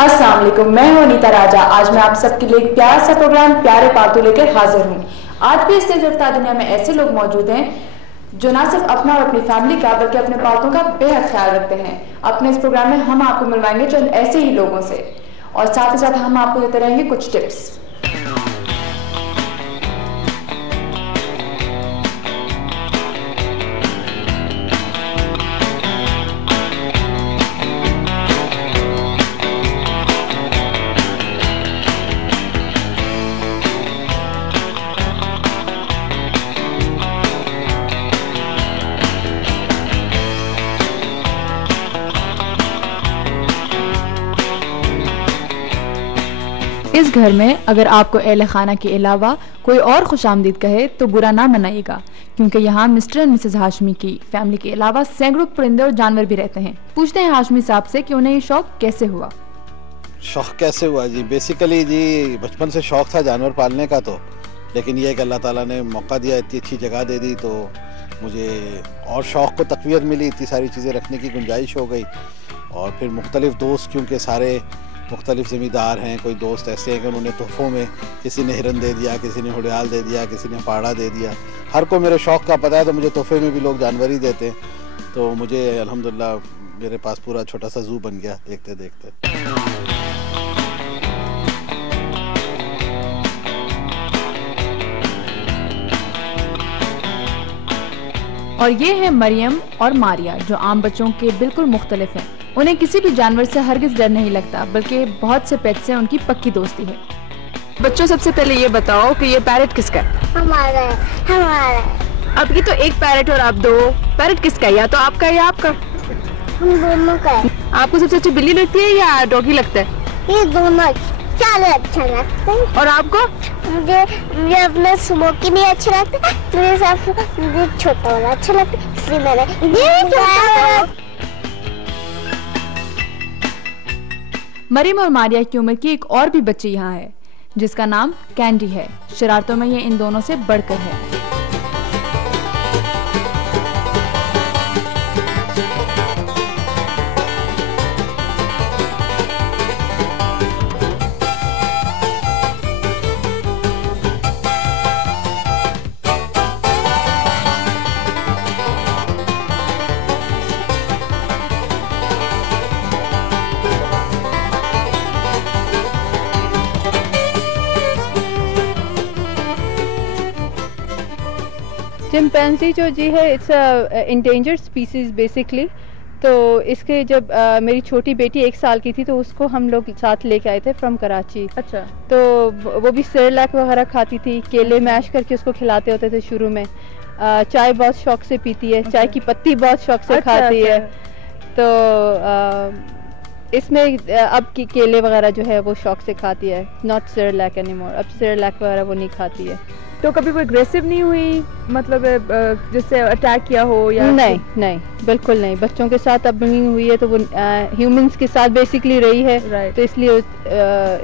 अस्सलाम वालेकुम, मैं हूं अनीता राजा। आज मैं आप सबके लिए एक प्यारा सा प्रोग्राम प्यारे पालतू लेकर हाजिर हूं। आज भी इस तेज रफ्तार दुनिया में ऐसे लोग मौजूद हैं जो ना सिर्फ अपना और अपनी फैमिली का बल्कि अपने पालतों का बेहद ख्याल रखते हैं। अपने इस प्रोग्राम में हम आपको मिलवाएंगे चंद ऐसे ही लोगों से और साथ ही साथ हम आपको देते रहेंगे कुछ टिप्स। इस घर में अगर आपको अहले खाना के अलावा कोई और खुशामदीद कहे तो बुरा ना मनाइएगा, क्योंकि यहाँ मिस्टर एंड मिसेस हाशमी की फैमिली के अलावा सैकड़ों परिंदे और जानवर भी रहते हैं। पूछते हैं हाशमी साहब से कि उन्हें ये शौक कैसे हुआ। शौक कैसे हुआ जी? बेसिकली जी बचपन से शौक था जानवर पालने का, तो लेकिन ये कि अल्लाह ताला ने मौका दिया, इतनी अच्छी जगह दे दी, तो मुझे और शौक़ को तक़वियत मिली, इतनी सारी चीज़ें रखने की गुंजाइश हो गई। और फिर मुख्तलिफ़ दोस्त, क्योंकि सारे मुख्तलिफ ज़मींदार हैं, कोई दोस्त ऐसे हैं कि उन्होंने तोहफ़ों में किसी ने हिरन दे दिया, किसी ने हुड़याल दे दिया, किसी ने पाड़ा दे दिया। हर को मेरे शौक़ का पता है, तो मुझे तोहफ़े में भी लोग जानवर ही देते हैं। तो मुझे अल्हम्दुलिल्लाह मेरे पास पूरा छोटा सा ज़ू बन गया देखते देखते। और ये है मरियम और मारिया, जो आम बच्चों के बिल्कुल मुख्तलिफ हैं। उन्हें किसी भी जानवर से हरगिज डर नहीं लगता, बल्कि बहुत से पेट से उनकी पक्की दोस्ती है। बच्चों, सबसे पहले ये बताओ कि ये पैरेट किसका है? हमारा है, हमारा है। अब ये तो एक पैरेट और आप दो। पैरेट किसका है? या तो आपका या आपका? हम दोनों का है। आपको सबसे अच्छी बिल्ली लगती है या डॉगी लगता है? ये दोनों चारों अच्छा लगता है। और आपको? मुझे अपना स्मोकी नहीं अच्छा लगता, मुझे छोटा वाला अच्छा लगता है, इसलिए मैंने ये छोटा। मरियम और मारिया की उम्र की एक और भी बच्ची यहाँ है, जिसका नाम कैंडी है। शरारतों में ये इन दोनों से बढ़कर है। चिंपैंजी जो जी है, इट्स इंडेंजर्ड स्पीसीज बेसिकली। तो इसके जब मेरी छोटी बेटी 1 साल की थी, तो उसको हम लोग साथ लेके आए थे फ्रॉम कराची। अच्छा। तो वो भी सेरेलैक वगैरह खाती थी, केले मैश करके उसको खिलाते होते थे शुरू में। चाय बहुत शौक से पीती है, चाय की पत्ती बहुत शौक से खाती है। तो इसमें अब की केले वगैरह जो है वो शौक से खाती है, नॉट सेरेलैक एनीमोर। अब सेरेलैक वगैरह वो नहीं खाती है। तो कभी वो एग्रेसिव नहीं हुई, मतलब जिससे अटैक किया हो? या नहीं नहीं, बिल्कुल नहीं। बच्चों के साथ अपब्रिंगिंग हुई है, तो वो ह्यूमंस के साथ बेसिकली रही है, तो इसलिए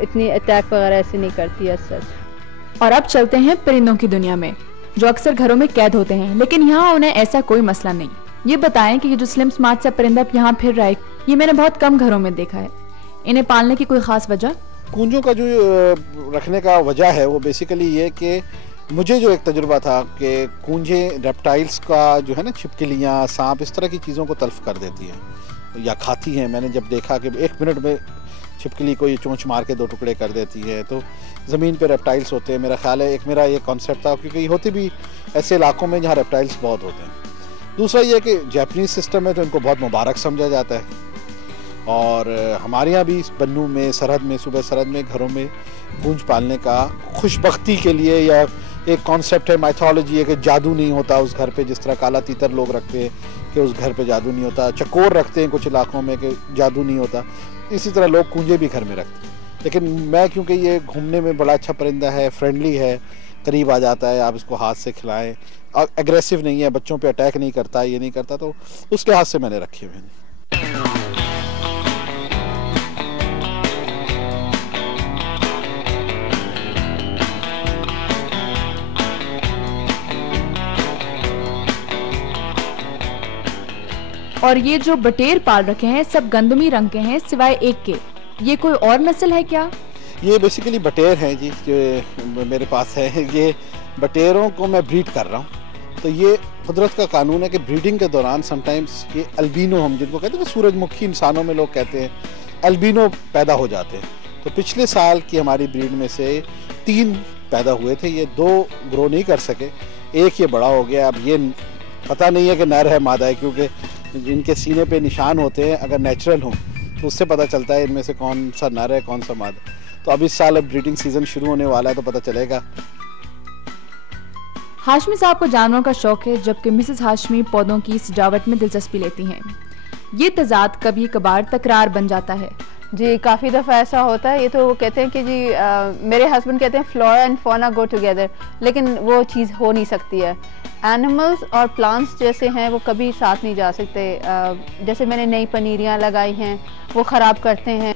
इतनी अटैक वगैरह ऐसे नहीं करती है सच। और अब चलते हैं परिंदों की दुनिया में, जो अक्सर घरों में कैद होते हैं, लेकिन यहाँ उन्हें ऐसा कोई मसला नहीं। ये बताएं कि ये जो स्लिम स्मार्ट सा परिंदा यहाँ फिर रहा है, ये मैंने बहुत कम घरों में देखा है। इन्हें पालने की कोई खास वजह? कूंजों का जो रखने का वजह है वो बेसिकली ये कि मुझे जो एक तजुर्बा था कि कूंजे रेप्टाइल्स का जो है ना, छिपकलियाँ, सांप, इस तरह की चीज़ों को तल्फ कर देती हैं या खाती हैं। मैंने जब देखा कि 1 मिनट में छिपकली को ये चोंच मार के 2 टुकड़े कर देती है, तो ज़मीन पे रेप्टाइल्स होते हैं। मेरा ख्याल है एक मेरा ये कॉन्सेप्ट था, क्योंकि ये होती भी ऐसे इलाकों में जहाँ रेप्टाइल्स बहुत होते हैं। दूसरा ये कि जापानीज़ सिस्टम है, तो इनको बहुत मुबारक समझा जाता है। और हमारे यहाँ भी बन्नू में, सरहद में, सूबे सरहद में घरों में कूंज पालने का खुशबख्ती के लिए, या एक कॉन्सेप्ट है, माइथोलॉजी है कि जादू नहीं होता उस घर पे, जिस तरह काला तीतर लोग रखते हैं कि उस घर पे जादू नहीं होता, चकोर रखते हैं कुछ इलाकों में कि जादू नहीं होता, इसी तरह लोग कूंजे भी घर में रखते हैं। लेकिन मैं, क्योंकि ये घूमने में बड़ा अच्छा परिंदा है, फ्रेंडली है, करीब आ जाता है, आप इसको हाथ से खिलाएं, एग्रेसिव नहीं है, बच्चों पे अटैक नहीं करता, ये नहीं करता, तो उसके हाथ से मैंने रखे हुए हैं। और ये जो बटेर पाल रखे हैं सब गंदमी रंग के हैं सिवाय एक के, ये कोई और नस्ल है क्या? ये बेसिकली बटेर हैं जी, जो मेरे पास है। ये बटेरों को मैं ब्रीड कर रहा हूँ। तो ये कुदरत का कानून है कि ब्रीडिंग के दौरान समटाइम्स ये अल्बिनो, हम जिनको कहते हैं ना सूरजमुखी, इंसानों में लोग कहते हैं अल्बिनो, पैदा हो जाते हैं। तो पिछले साल की हमारी ब्रीड में से 3 पैदा हुए थे। ये 2 ग्रो नहीं कर सके, एक ये बड़ा हो गया। अब ये पता नहीं है कि नर है मादा है, क्योंकि इनके सीने पे निशान होते हैं, अगर नेचुरल हों तो उससे पता चलता है इनमें से कौन सा नर है कौन सा मादा। तो अब इस साल अब ब्रीडिंग सीजन शुरू होने वाला है तो पता चलेगा। हाशमी साहब को जानवरों का शौक है, जबकि मिसेस हाशमी पौधों की सजावट में दिलचस्पी लेती हैं। ये तजाद कभी कभार तकरार बन जाता है। जी, काफ़ी दफ़ा ऐसा होता है। ये तो वो कहते हैं कि जी मेरे हस्बैंड कहते हैं flora and fauna go together, लेकिन वो चीज़ हो नहीं सकती है। एनिमल्स और प्लांट्स जैसे हैं वो कभी साथ नहीं जा सकते। जैसे मैंने नई पनीरियाँ लगाई हैं, वो ख़राब करते हैं,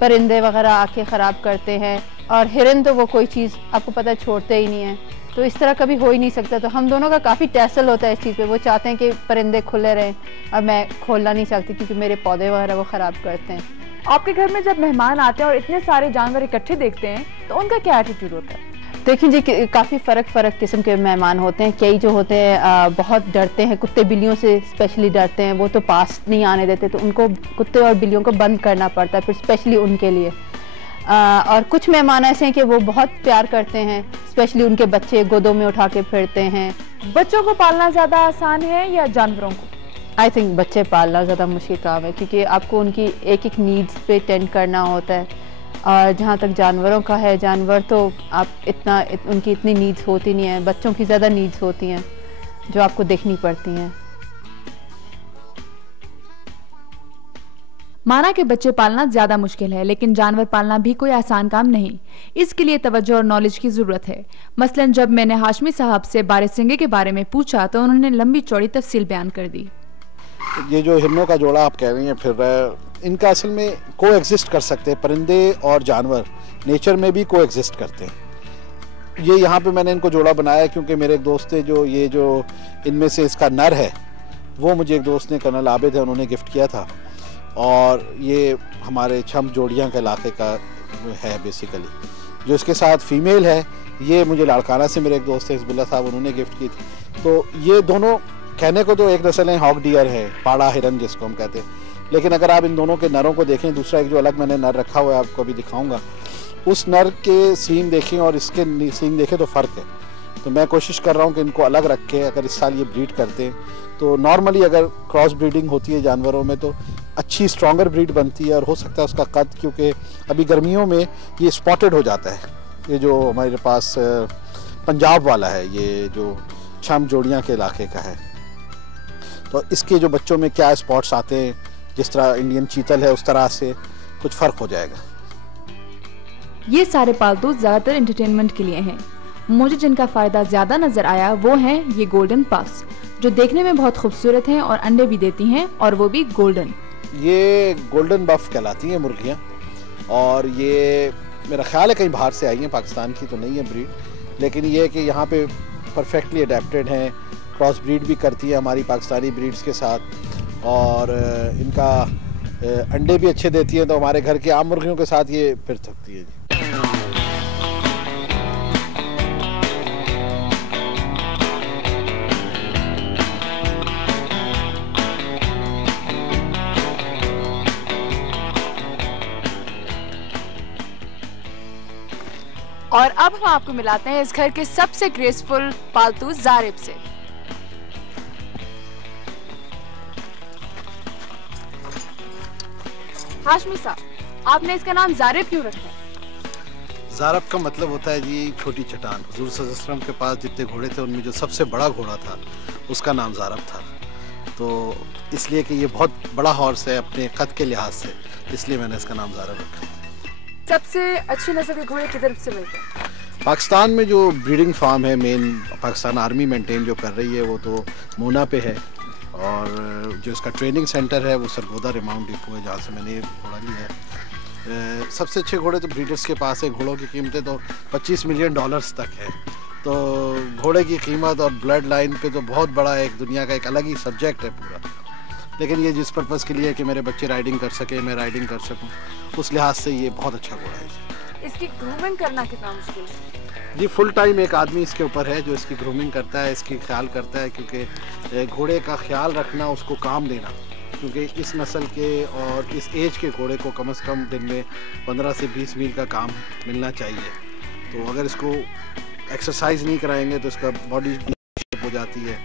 परिंदे वगैरह आके ख़राब करते हैं, और हिरन तो वो कोई चीज़ आपको पता छोड़ते ही नहीं है। तो इस तरह कभी हो ही नहीं सकता। तो हम दोनों का काफ़ी टैसल होता है इस चीज़ पे। वो चाहते हैं कि परिंदे खुले रहें और मैं खोलना नहीं चाहती क्योंकि मेरे पौधे वगैरह वो ख़राब करते हैं। आपके घर में जब मेहमान आते हैं और इतने सारे जानवर इकट्ठे देखते हैं तो उनका क्या एटीट्यूड होता है? देखिए जी, काफ़ी फ़र्क किस्म के मेहमान होते हैं। कई जो होते हैं बहुत डरते हैं, कुत्ते बिल्लियों से स्पेशली डरते हैं, वो तो पास नहीं आने देते। तो उनको कुत्ते और बिल्लियों को बंद करना पड़ता है फिर स्पेशली उनके लिए। और कुछ मेहमान ऐसे हैं कि वो बहुत प्यार करते हैं, स्पेशली उनके बच्चे गोदों में उठा के फिरते हैं। बच्चों को पालना ज़्यादा आसान है या जानवरों को? आई थिंक बच्चे पालना ज़्यादा मुश्किल काम है, क्योंकि आपको उनकी एक एक नीड्स पे टेंड करना होता है। और जहाँ तक जानवरों का है, जानवर तो आप उनकी इतनी नीड्स होती नहीं है, बच्चों की ज़्यादा नीड्स होती हैं जो आपको देखनी पड़ती हैं। माना कि बच्चे पालना ज़्यादा मुश्किल है, लेकिन जानवर पालना भी कोई आसान काम नहीं। इसके लिए तवज्जो और नॉलेज की ज़रूरत है। मसलन जब मैंने हाशमी साहब से बारहसिंगे के बारे में पूछा तो उन्होंने लंबी चौड़ी तफसील बयान कर दी। ये जो हिरनों का जोड़ा आप कह रही हैं, फिर इनका असल में को एग्जिस्ट कर सकते हैं। परिंदे और जानवर नेचर में भी को एग्जिस्ट करते हैं। ये यहाँ पे मैंने इनको जोड़ा बनाया क्योंकि मेरे एक दोस्त थे जो इनमें से इसका नर है, वो मुझे एक दोस्त ने, कर्नल आबिद है, उन्होंने गिफ्ट किया था। और ये हमारे छम जोड़ियाँ के इलाके का है बेसिकली। जो इसके साथ फीमेल है, ये मुझे लाड़काना से मेरे एक दोस्त है हिजबुल्ला साहब, उन्होंने गिफ्ट की थी। तो ये दोनों कहने को तो एक नस्ल है, हॉक डियर है, पाड़ा हिरन जिसको हम कहते हैं। लेकिन अगर आप इन दोनों के नरों को देखें, दूसरा एक जो अलग मैंने नर रखा हुआ है आपको अभी दिखाऊंगा, उस नर के सींग देखें और इसके सींग देखें तो फ़र्क है। तो मैं कोशिश कर रहा हूँ कि इनको अलग रख के अगर इस साल ये ब्रीड करते हैं तो नॉर्मली अगर क्रॉस ब्रीडिंग होती है जानवरों में तो अच्छी स्ट्रॉन्गर ब्रीड बनती है। और हो सकता है उसका कद, क्योंकि अभी गर्मियों में ये स्पॉटेड हो जाता है। ये जो हमारे पास पंजाब वाला है, ये जो छम जोड़ियाँ के इलाके का है, तो इसके जो बच्चों में क्या स्पॉट्स आते हैं, जिस तरह इंडियन चीतल है उस तरह से कुछ फ़र्क हो जाएगा। ये सारे पालतू ज़्यादातर एंटरटेनमेंट के लिए हैं। मुझे जिनका फ़ायदा ज़्यादा नज़र आया वो हैं ये गोल्डन पफ्स, जो देखने में बहुत खूबसूरत हैं और अंडे भी देती हैं, और वो भी गोल्डन। ये गोल्डन बफ कहलाती हैं मुर्गियाँ, और ये मेरा ख्याल है कहीं बाहर से आई हैं, पाकिस्तान की तो नहीं है ब्रीड। लेकिन ये है कि यहाँ पे परफेक्टली अडेप्टेड हैं, क्रॉस ब्रीड भी करती है हमारी पाकिस्तानी ब्रीड्स के साथ, और इनका अंडे भी अच्छे देती हैं। तो हमारे घर की आम मुर्गियों के साथ ये फिर सकती है जी। और अब हम आपको मिलाते हैं इस घर के सबसे ग्रेसफुल पालतू जारिब से। हाशमी साहब, आपने इसका नाम जारिब क्यों रखा है? जारब का मतलब होता है जी छोटी चट्टान। हुजूर सल्लल्लाहु अलैहि वसल्लम के पास जितने घोड़े थे उनमें जो सबसे बड़ा घोड़ा था उसका नाम जारब था। तो इसलिए कि ये बहुत बड़ा हॉर्स है अपने कद के लिहाज से, इसलिए मैंने इसका नाम जारब रखा। सबसे अच्छी नस्ल के घोड़े किधर से मिलते हैं? पाकिस्तान में जो ब्रीडिंग फार्म है मेन पाकिस्तान आर्मी मेंटेन जो कर रही है वो तो मूना पे है, और जो इसका ट्रेनिंग सेंटर है वो सरगोदा रिमाउंट डिपो है जहाँ से मैंने ये घोड़ा लिया है। सबसे अच्छे घोड़े तो ब्रीडर्स के पास है। घोड़ों की कीमतें तो $25 मिलियन तक है। तो घोड़े की कीमत और ब्लड लाइन पे तो बहुत बड़ा एक दुनिया का एक अलग ही सब्जेक्ट है पूरा। लेकिन ये जिस पर्पज़ के लिए है कि मेरे बच्चे राइडिंग कर सकें, मैं राइडिंग कर सकूं, उस लिहाज से ये बहुत अच्छा घोड़ा है। इसकी ग्रूमिंग करना कितना मुश्किल है? जी फुल टाइम एक आदमी इसके ऊपर है जो इसकी ग्रूमिंग करता है, इसकी ख्याल करता है, क्योंकि घोड़े का ख्याल रखना, उसको काम देना, क्योंकि इस नस्ल के और इस एज के घोड़े को कम से कम दिन में 15 से 20 मील का काम मिलना चाहिए। तो अगर इसको एक्सरसाइज नहीं कराएंगे तो इसका बॉडी शेप हो जाती है,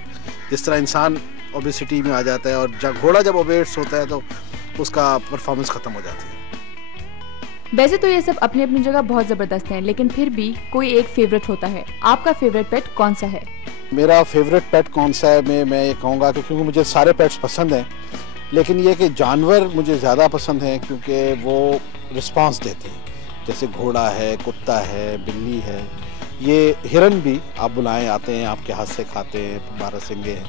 जिस तरह इंसान ओबेसिटी में आ जाता है, और घोड़ा जब ओबेस होता है तो उसका परफॉर्मेंस ख़त्म हो जाती है। वैसे तो ये सब अपनी अपनी जगह बहुत ज़बरदस्त हैं, लेकिन फिर भी कोई एक फेवरेट होता है। आपका फेवरेट पेट कौन सा है? मेरा फेवरेट पेट कौन सा है, मैं ये कहूँगा कि क्योंकि मुझे सारे पेट्स पसंद हैं, लेकिन ये कि जानवर मुझे ज़्यादा पसंद हैं क्योंकि वो रिस्पांस देते हैं। जैसे घोड़ा है, कुत्ता है, बिल्ली है, ये हिरन भी आप बुलाएं आते हैं, आपके हाथ से खाते हैं, 12 सिंगे हैं।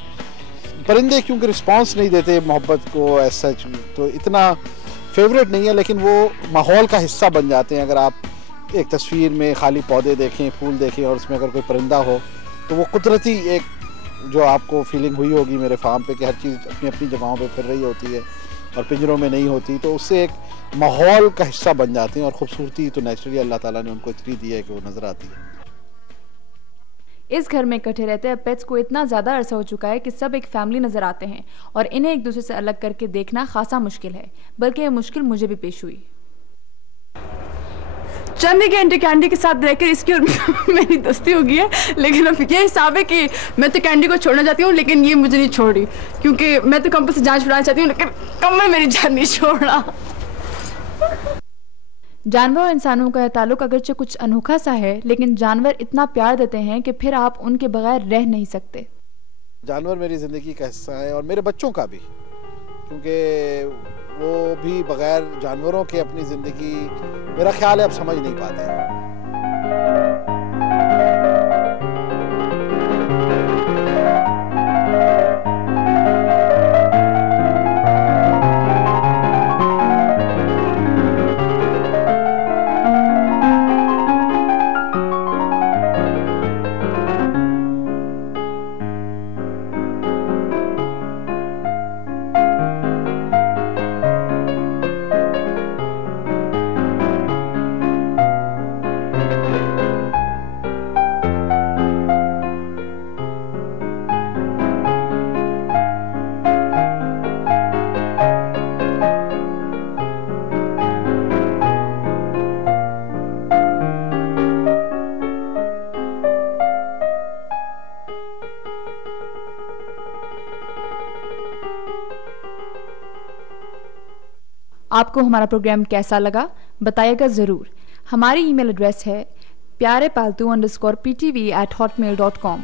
परिंदे क्योंकि रिस्पांस नहीं देते मोहब्बत को एज सच, तो इतना फेवरेट नहीं है, लेकिन वो माहौल का हिस्सा बन जाते हैं। अगर आप एक तस्वीर में खाली पौधे देखें, फूल देखें और उसमें अगर कोई परिंदा हो तो वो कुदरती एक जो आपको फीलिंग हुई होगी मेरे फार्म पे कि हर चीज़ अपनी अपनी जगहों पे फिर रही होती है और पिंजरों में नहीं होती, तो उससे एक माहौल का हिस्सा बन जाते हैं। और खूबसूरती तो नेचुरली अल्लाह ताला ने उनको इतनी दी है कि वो नज़र आती है। इस घर में इकट्ठे रहते हैं पेट्स को इतना ज़्यादा अरसा हो चुका है कि सब एक फैमिली नज़र आते हैं और इन्हें एक दूसरे से अलग करके देखना खासा मुश्किल है, बल्कि ये मुश्किल मुझे भी पेश हुई। चंदी के एंटी कैंडी के साथ रहकर इसकी और मेरी दोस्ती हो गई है, लेकिन अब ये हिसाब है कि मैं तो कैंडी को छोड़ना चाहती हूँ, लेकिन ये मुझे नहीं छोड़ रही, क्योंकि मैं तो कंपल से जान छुड़ाना चाहती हूँ, लेकिन कमल मेरी जान नहीं छोड़ना। जानवर और इंसानों का ताल्लुक अगरचे कुछ अनोखा सा है, लेकिन जानवर इतना प्यार देते हैं कि फिर आप उनके बगैर रह नहीं सकते। जानवर मेरी ज़िंदगी का हिस्सा है और मेरे बच्चों का भी, क्योंकि वो भी बगैर जानवरों के अपनी ज़िंदगी मेरा ख्याल है अब समझ नहीं पाते हैं। आपको हमारा प्रोग्राम कैसा लगा बताइएगा ज़रूर। हमारी ईमेल एड्रेस है pyarepaltu_ptv@hotmail.com।